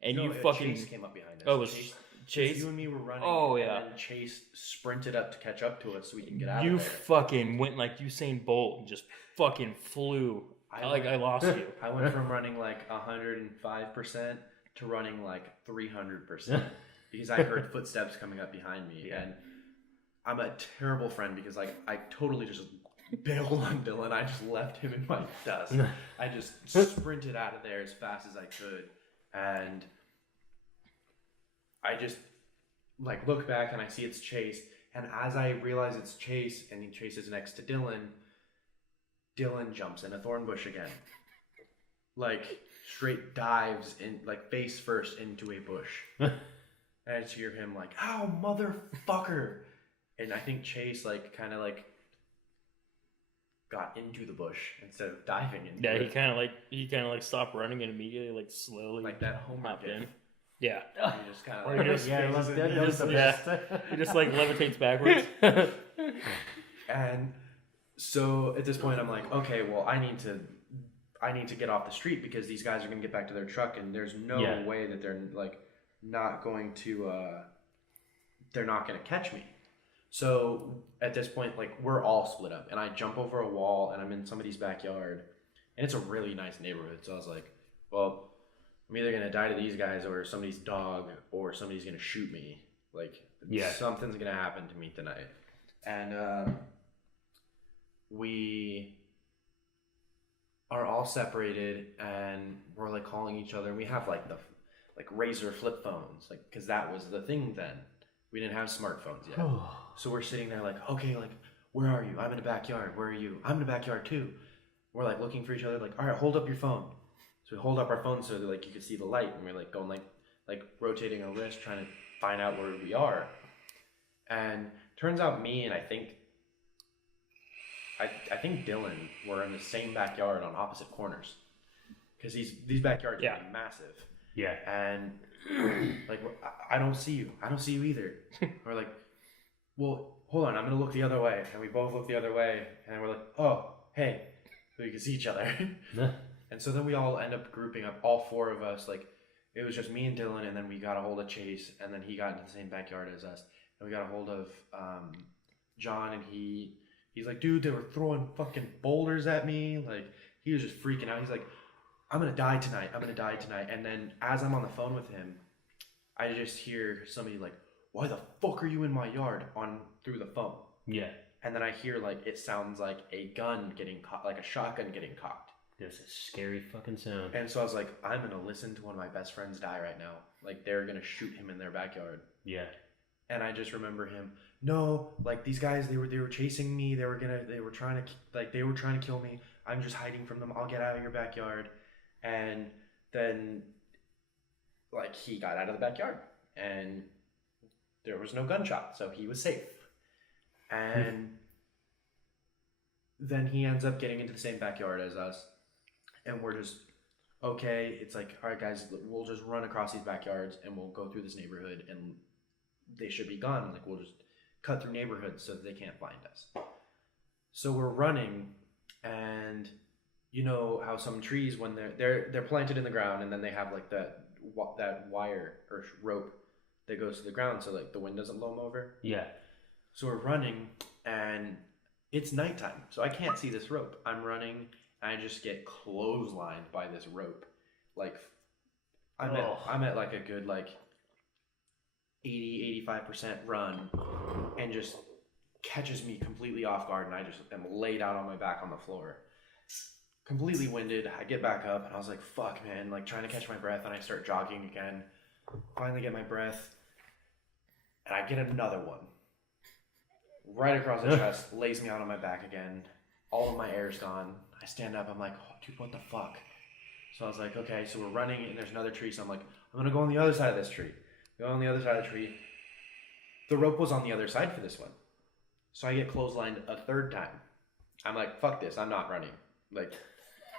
And you fucking... Chase came up behind us. Oh, it was Chase. You and me were running. Oh, yeah. And then Chase sprinted up to catch up to us so we can get out You of there. fucking went like Usain Bolt and just fucking flew. I lost you. I went from running like 105% to running like 300% because I heard footsteps coming up behind me. Yeah. And I'm a terrible friend because like I totally just bailed on Dylan. I just left him in my dust. I just sprinted out of there as fast as I could. And I just like look back and I see it's Chase. And as I realize it's Chase and Chase is next to Dylan, Dylan jumps in a thorn bush again. Like straight dives in, like face first into a bush. And I just hear him like, "Ow, motherfucker!" And I think Chase like kind of like got into the bush instead of diving into it. Yeah, he kind of like stopped running and immediately like slowly Like that Homer hopped gif. in. Yeah. He just kind of Or like, he just- Yeah, faces that into was the the- best. He just like levitates backwards. And so at this point I'm like, okay, well I need to get off the street because these guys are gonna get back to their truck and there's no way that they're like not going to they're not gonna catch me. So at this point, like we're all split up and I jump over a wall and I'm in somebody's backyard and it's a really nice neighborhood. So I was like, well, I'm either gonna die to these guys or somebody's dog or somebody's gonna shoot me. Like something's gonna happen to me tonight. And we are all separated and we're like calling each other and we have like the razor flip phones, like because that was the thing then. We didn't have smartphones yet. So we're sitting there like, okay, like where are you? I'm in the backyard. Where are you? I'm in the backyard too. We're like looking for each other like, all right, hold up your phone. So we hold up our phone so that like you could see the light and we're like going like rotating our wrist trying to find out where we are. And turns out me and I think Dylan were in the same backyard on opposite corners because these backyards are massive. Yeah. And like I don't see you. I don't see you either. We're like, well, hold on. I'm gonna look the other way. And we both look the other way. And we're like, oh, hey, so we can see each other. And so then we all end up grouping up, all four of us. Like it was just me and Dylan, and then we got a hold of Chase, and then he got into the same backyard as us, and we got a hold of John, and he's like, dude, they were throwing fucking boulders at me. Like he was just freaking out. He's like, I'm gonna die tonight. I'm gonna die tonight. And then as I'm on the phone with him, I just hear somebody like, why the fuck are you in my yard on through the phone? Yeah. And then I hear like it sounds like a gun getting cocked, like a shotgun getting cocked. That's a scary fucking sound. And so I was like, I'm gonna listen to one of my best friends die right now. Like they're gonna shoot him in their backyard. Yeah. And I just remember him. No, like these guys, they were chasing me. They were trying to kill me. I'm just hiding from them. I'll get out of your backyard. And then, like he got out of the backyard, and there was no gunshot, so he was safe. And then he ends up getting into the same backyard as us. And we're just, okay, it's like, all right, guys, we'll just run across these backyards and we'll go through this neighborhood and they should be gone. Like, we'll just cut through neighborhoods so that they can't find us. So we're running, and you know how some trees, when they're planted in the ground, and then they have like that wire or rope that goes to the ground so like the wind doesn't blow them over. Yeah. So we're running, and it's nighttime, so I can't see this rope. I'm running, and I just get clotheslined by this rope. Like, I'm at like a good like 80-85% run, and just catches me completely off guard, and I just am laid out on my back on the floor. Completely winded. I get back up, and I was like, fuck, man, like trying to catch my breath, and I start jogging again. Finally get my breath, and I get another one. Right across the chest, lays me out on my back again. All of my air's gone. I stand up, I'm like, oh, dude, what the fuck? So I was like, okay, so we're running, and there's another tree, so I'm like, I'm gonna go on the other side of this tree. Go on the other side of the tree. The rope was on the other side for this one. So I get clotheslined a third time. I'm like, fuck this, I'm not running. Like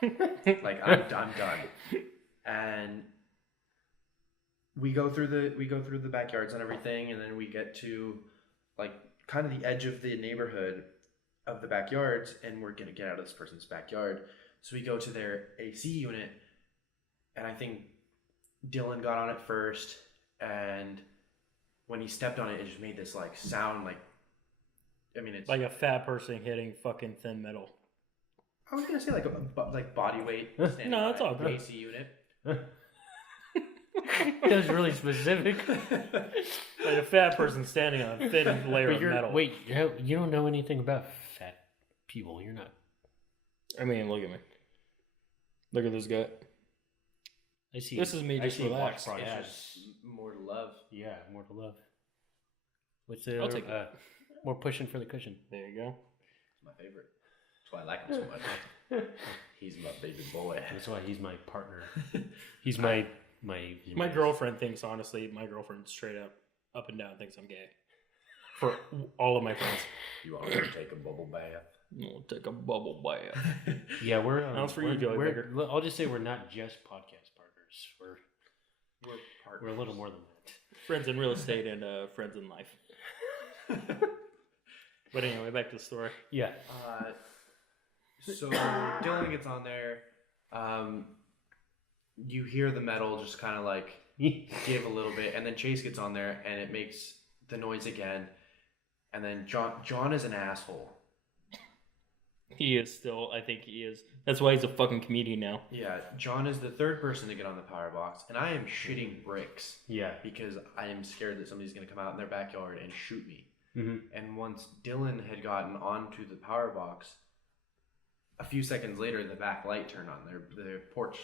I'm done. And we go through the backyards and everything, and then we get to like kind of the edge of the neighborhood of the backyards, and we're gonna get out of this person's backyard. So we go to their AC unit, and I think Dylan got on it first, and when he stepped on it, it just made this like sound like. I mean, it's like a fat person hitting fucking thin metal. I was gonna say like body weight. No, it's all good. AC unit. That was really specific. Like a fat person standing on a thin layer of metal. Wait, you don't know anything about fat people. You're not. I mean, look at me. Look at this guy. I see. This is me just relaxed. Yeah, just more to love. Yeah, more to love. What's the I'll other? take that. More pushing for the cushion. There you go. It's my favorite. That's why I like him so much. He's my baby boy. That's why he's my partner. He's my. My girlfriend thinks, honestly, my girlfriend straight up and down thinks I'm gay. For all of my friends. You want to take a bubble bath? We'll take a bubble bath. Yeah, we're. That's for you, Joey Baker. I'll just say we're not just podcast partners. We're partners. We're a little more than that. Friends in real estate and friends in life. But anyway, back to the story. Yeah. So Dylan gets on there. You hear the metal just kind of like give a little bit, and then Chase gets on there, and it makes the noise again. And then John is an asshole. He is still, I think he is. That's why he's a fucking comedian now. Yeah, John is the third person to get on the power box, and I am shitting bricks. Yeah. Because I am scared that somebody's going to come out in their backyard and shoot me. Mm-hmm. And once Dylan had gotten onto the power box, a few seconds later, the back light turned on. The porch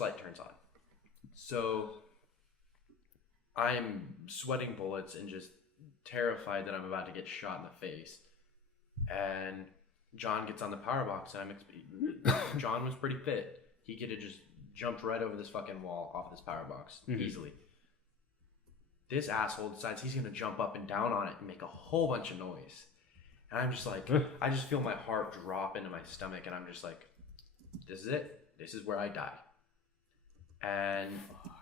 light turns on. So I'm sweating bullets and just terrified that I'm about to get shot in the face. And John gets on the power box, and John was pretty fit. He could have just jumped right over this fucking wall off this power box easily. This asshole decides he's going to jump up and down on it and make a whole bunch of noise. And I'm just like, I just feel my heart drop into my stomach, and I'm just like, this is it. This is where I die. And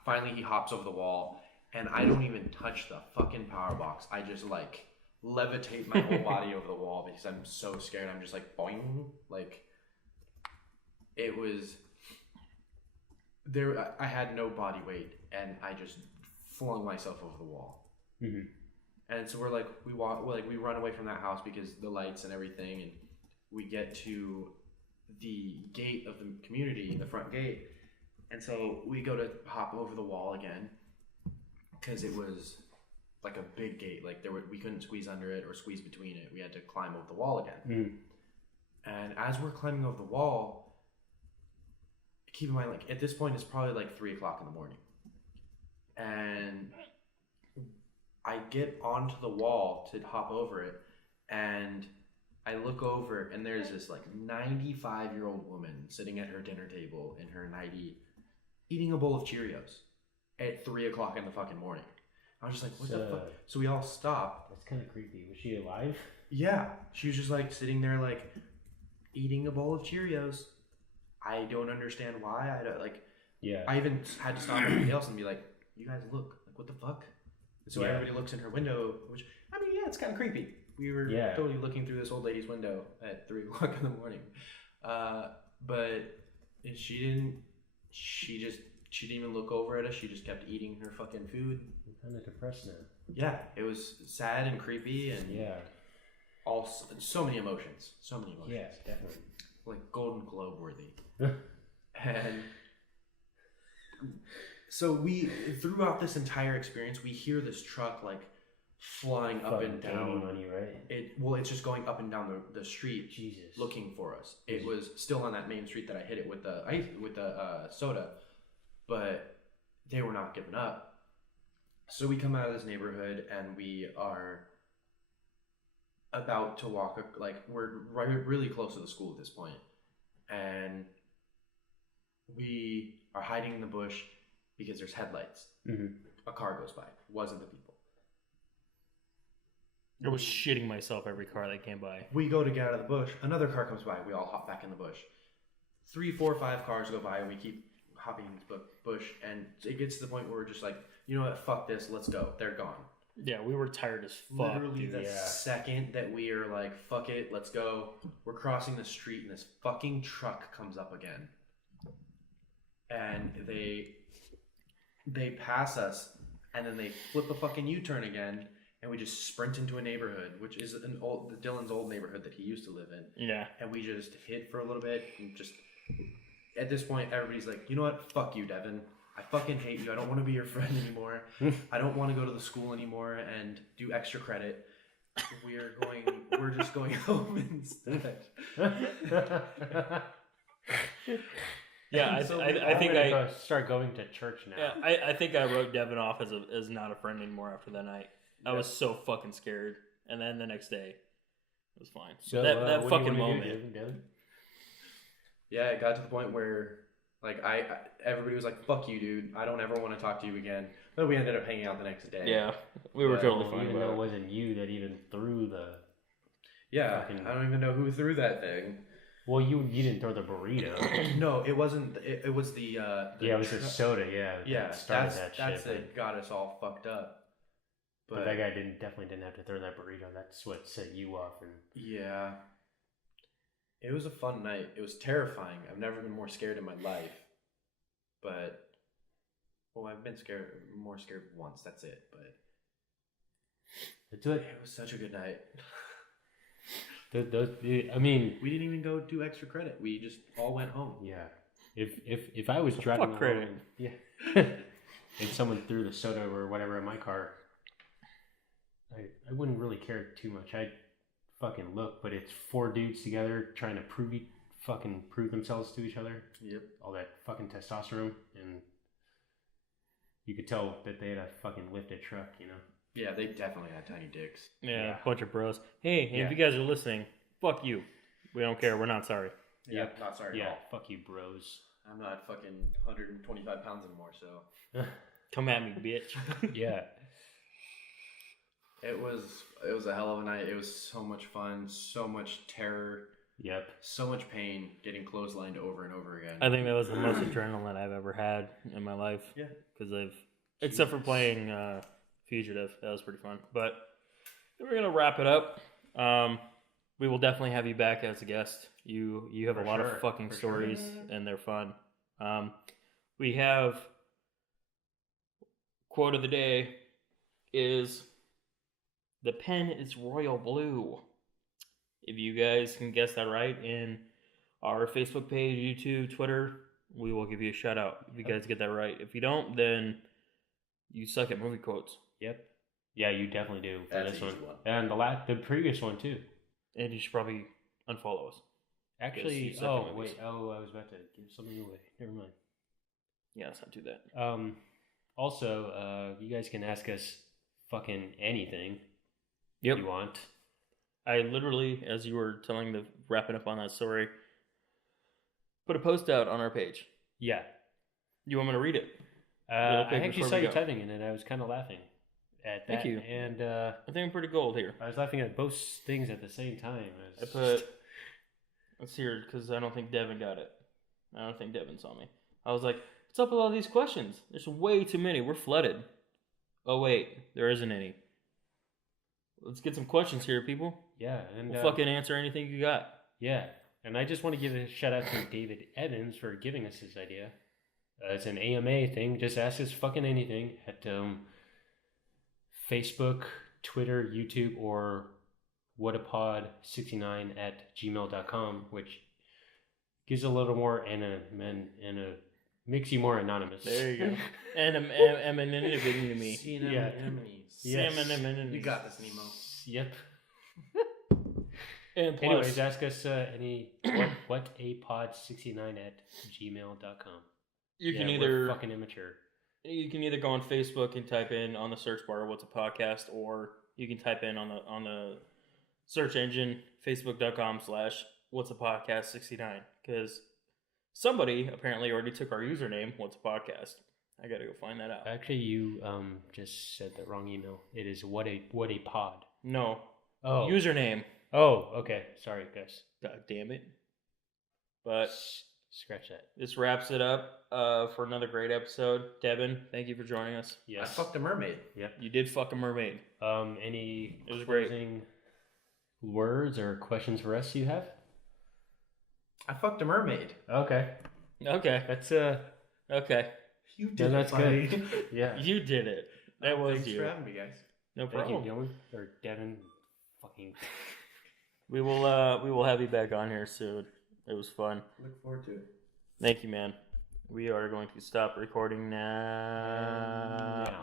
finally he hops over the wall, and I don't even touch the fucking power box. I just like levitate my whole body over the wall because I'm so scared. I'm just like boing. Like it was there. I had no body weight, and I just flung myself over the wall. Mm-hmm. And so we run away from that house because the lights and everything, and we get to the gate of the community, the front gate. And so we go to hop over the wall again because it was like a big gate. Like we couldn't squeeze under it or squeeze between it. We had to climb over the wall again. And as we're climbing over the wall, keep in mind, like at this point it's probably like 3:00 in the morning, and I get onto the wall to hop over it, and I look over, and there's this like 95-year-old woman sitting at her dinner table in her 90, eating a bowl of Cheerios at 3:00 in the fucking morning. I was just like, what the fuck? So we all stop. That's kind of creepy. Was she alive? Yeah, she was just like sitting there like eating a bowl of Cheerios. I don't understand why. I don't like. Yeah. I even had to stop everybody else and be like, "You guys look like what the fuck?" So everybody looks in her window, which I mean, yeah, it's kind of creepy. We were totally looking through this old lady's window at 3:00 in the morning, but she didn't. She didn't even look over at us. She just kept eating her fucking food. I'm kind of depressed now. Yeah, it was sad and creepy, and so many emotions. So many emotions. Yeah, definitely. Like Golden Globe worthy. And so throughout this entire experience, we hear this truck like flying up and down. Money, right? It's just going up and down the street, Jesus, looking for us. It was still on that main street that I hit it with the soda, but they were not giving up. So we come out of this neighborhood, and we are about to walk. Like we're really close to the school at this point, and we are hiding in the bush because there's headlights. Mm-hmm. A car goes by. It wasn't the people. I was shitting myself every car that came by. We go to get out of the bush. Another car comes by. We all hop back in the bush. 3, 4, 5 cars go by, and we keep hopping in this bush. And it gets to the point where we're just like, you know what? Fuck this. Let's go. They're gone. Yeah, we were tired as fuck. Literally the second that we are like, fuck it, let's go. We're crossing the street, and this fucking truck comes up again. And they pass us, and then they flip a fucking U-turn again, and we just sprint into a neighborhood, which is Dylan's old neighborhood that he used to live in. Yeah. And we just hid for a little bit, and just at this point, everybody's like, you know what? Fuck you, Devon. I fucking hate you. I don't want to be your friend anymore. I don't want to go to the school anymore and do extra credit. We're just going home instead. Yeah, I think I start going to church now. Yeah, I think I wrote Devon off as not a friend anymore after that night. I was so fucking scared, and then the next day, it was fine. So that what fucking do you wanna moment. do, Devon? Yeah, it got to the point where like everybody was like, "Fuck you, dude. I don't ever want to talk to you again." But we ended up hanging out the next day. Yeah, we were totally fine. Even though it wasn't you that even threw the. Yeah, I don't even know who threw that thing. Well, you didn't throw the burrito. No, it wasn't. It was the. Yeah, it was the soda. Yeah. Yeah, that started that's shit. that got us all fucked up. But that guy definitely didn't have to throw that burrito. That's what set you off. And yeah, it was a fun night. It was terrifying. I've never been more scared in my life. But I've been more scared once. That's it. But it was such a good night. I mean, we didn't even go do extra credit. We just all went home. Yeah. If I was driving credit. home, yeah, and someone threw the soda or whatever in my car, I wouldn't really care too much. I'd fucking look, but it's 4 dudes together trying to prove themselves to each other. Yep. All that fucking testosterone, and you could tell that they had a fucking lifted truck, you know. Yeah, they definitely had tiny dicks. Yeah, a bunch of bros. Hey, if you guys are listening, fuck you. We don't care. We're not sorry. Yeah, not sorry at all. Fuck you, bros. I'm not fucking 125 pounds anymore, so. Come at me, bitch. Yeah. It was a hell of a night. It was so much fun, so much terror. Yep. So much pain getting clotheslined over and over again. I think that was the most adrenaline I've ever had in my life. Yeah. Because except for playing Fugitive, that was pretty fun. But we're going to wrap it up. We will definitely have you back as a guest. You have a lot of fucking stories, and they're fun. We have quote of the day is, "The pen is royal blue." If you guys can guess that right in our Facebook page, YouTube, Twitter, we will give you a shout out if you guys get that right. If you don't, then you suck at movie quotes. Yep. Yeah, you definitely do for That's this an one. easy one. And the previous one too. And you should probably unfollow us. Actually, you suck at movies. I was about to give something away. Never mind. Yeah, let's not do that. Also, you guys can ask us fucking anything Yep. you want. I literally, as you were wrapping up on that story, put a post out on our page. Yeah. You want me to read it? I actually saw you typing in it. I was kind of laughing at that. Thank you. And I think I'm pretty gold here. I was laughing at both things at the same time. Let's see here, because I don't think Devon got it. I don't think Devon saw me. I was like, what's up with all these questions? There's way too many. We're flooded. Oh, wait. There isn't any. Let's get some questions here, people. Yeah. And We'll fucking answer anything you got. Yeah. And I just want to give a shout out to David Evans for giving us this idea. It's an AMA thing. Just ask us fucking anything at Facebook, Twitter, YouTube, or whatapod69@gmail.com, which gives a little more makes you more anonymous. There you go. Anonymity to me. Yeah. Yes. You got this, Nemo. Yep. And plus, Anyways, ask us whatapod69@gmail.com. you can we're either fucking immature. You can either go on Facebook and type in on the search bar "What's a Podcast," or you can type in on the search engine Facebook.com/What's a Podcast 69, because somebody apparently already took our username What's a Podcast. I gotta go find that out. Actually, you just said the wrong email. It is what a pod. No. Oh. Username. Oh, okay. Sorry, guys. God damn it. But scratch that. this wraps it up for another great episode. Devon, thank you for joining us. Yes. I fucked a mermaid. Yep. You did fuck a mermaid. Any It was great. closing words or questions for us you have? I fucked a mermaid. Okay. Okay. That's Okay. You then did that's buddy. good. Yeah. You did it. That was Thanks you. for having me, guys. No Thank problem. you, Dylan or Devon. Fucking. We will have you back on here soon. It was fun. Look forward to it. Thank you, man. We are going to stop recording now. Now.